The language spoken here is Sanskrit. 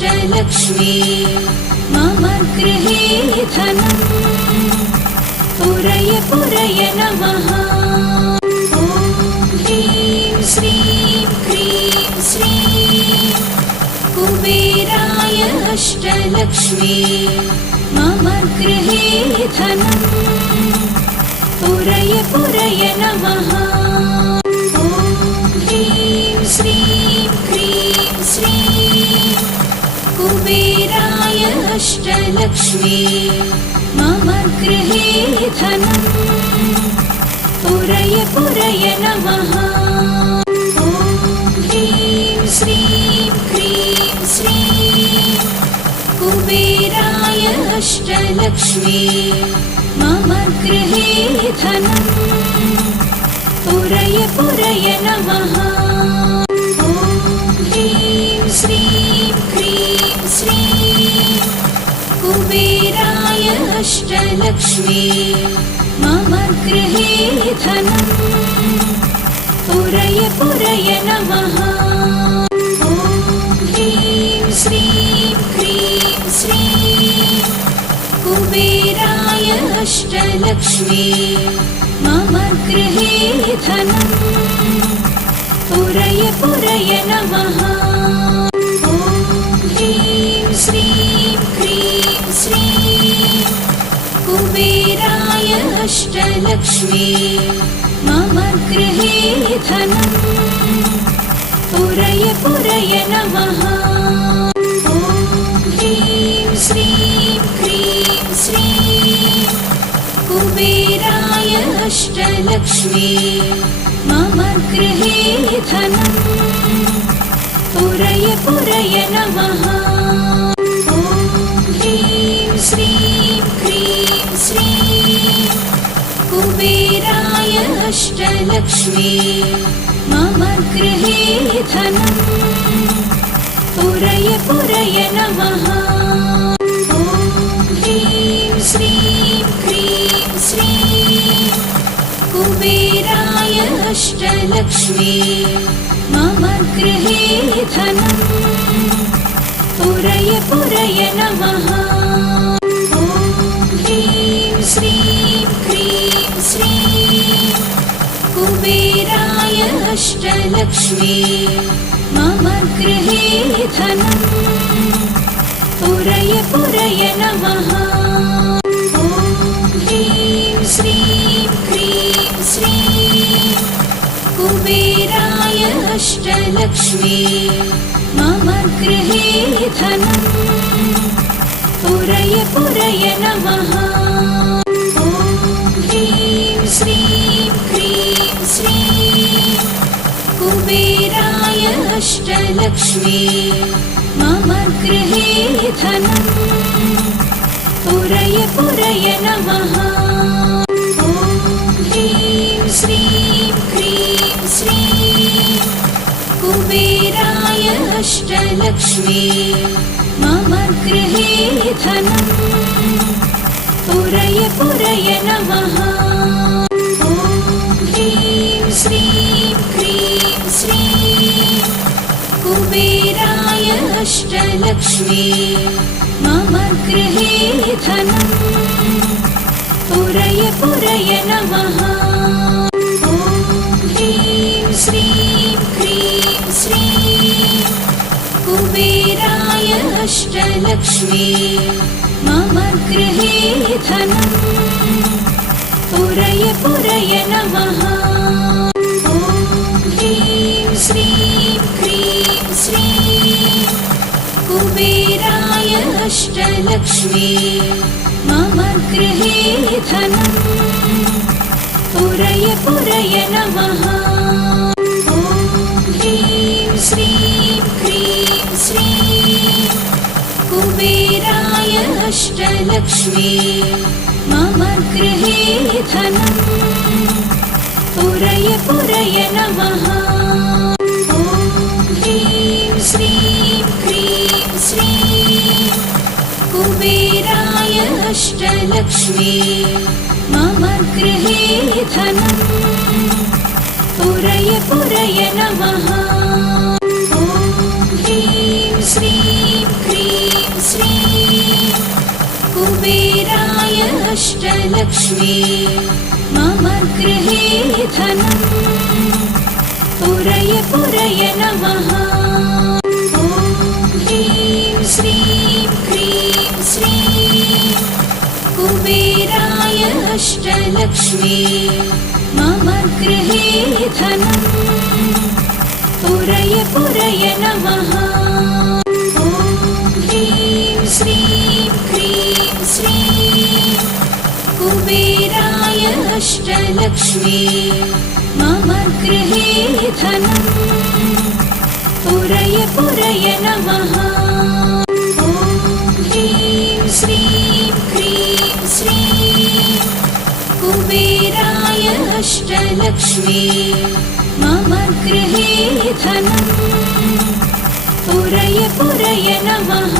अष्टलक्ष्मी मम गृहे धनं पुरय पुरय नमः। ॐ ह्रीं श्रीं क्रीं श्रीं कुबेराय अष्टलक्ष्मी मम गृहे धनं पुरय पुरय नमः। ॐ ह्रीं श्रीं क्रीं श्रीं कुबेराय अष्टलक्ष्मी मम गृहे धनं पुरय पुरय नमः। ॐ ह्रीं श्रीं क्रीं श्रीं कुबेराय अष्टलक्ष्मी मम गृहे धनं पुरय पुरय नमः। ॐ ह्रीं श्रीं क्रीं श्रीं कुबेराय अष्टलक्ष्मी मम गृहे धनं पुरय पुरय नमः। ॐ ह्रीं श्रीं क्रीं श्रीं कुबेराय अष्टलक्ष्मी मम गृहे धनं पुरय पुरय नमः। ॐ ह्रीं श्रीं क्रीं श्रीं कुबेराय अष्टलक्ष्मी मम गृहे धनं पुरय पुरय नमः। ॐ ह्रीं श्रीं क्रीं श्रीं कुबेराय अष्टलक्ष्मी मम गृहे धनं पुरय पुरय नमः। ॐ ह्रीं श्रीं क्रीं श्रीं कुबेराय अष्टलक्ष्मी मम गृहे धनं पुरय पुरय नमः। ॐ ह्रीं श्रीं क्रीं श्रीं कुबेराय अष्टलक्ष्मी मम गृहे धनं पुरय पुरय नमः। ॐ ह्रीं श्रीं क्रीं श्रीं कुबेराय अष्टलक्ष्मी मम गृहे धनं पुरय पुरय नमः। ॐ ह्रीं श्रीं क्रीं श्रीं कुबेराय अष्टलक्ष्मी मम गृहे धनं पुरय पुरय नमः। ॐ ह्रीं श्रीं क्रीं श्रीं कुबेराय अष्टलक्ष्मी मम गृहे धनं पुरय पुरय नमः। ॐ ह्रीं श्रीं क्रीं श्रीं कुबेराय अष्टलक्ष्मी मम गृहे धनं पुरय पुरय नमः। ॐ ह्रीं श्रीं क्रीं श्रीं कुबेराय अष्टलक्ष्मी मम गृहे धनं पुरय पुरय नमः। ॐ ह्रीं श्रीं क्रीं श्रीं कुबेराय अष्टलक्ष्मी मम गृहे धनं पुरय पुरय नमः। ॐ ह्रीं श्रीं क्रीं श्रीं कुबेराय अष्टलक्ष्मी मम गृहे धनं पुरय पुरय नमः। ॐ ह्रीं श्रीं क्रीं श्रीं कुबेराय अष्टलक्ष्मी मम गृहे धनं पुरय पुरय नमः। ॐ ह्रीं श्रीं क्रीं श्रीं कुबेराय अष्टलक्ष्मी मम गृहे धनं पुरय पुरय नमः। ॐ ह्रीं श्रीं अष्टलक्ष्मी मम गृहे धनम् पुरय पुरय नमः। ॐ ह्रीं श्रीं क्रीं श्रीं कुबेराय अष्टलक्ष्मी मम गृहे धनम् पुरय पुरय नमः। ॐ ह्रीं श्रीं क्रीं श्रीं कुबेराय अष्टलक्ष्मी मम गृहे धनम् पुरय पुरय नमः। ॐ ह्रीं श्रीं क्रीं श्रीं कुबेराय अष्टलक्ष्मी मम गृहे धनम् पुरय पुरय नमः।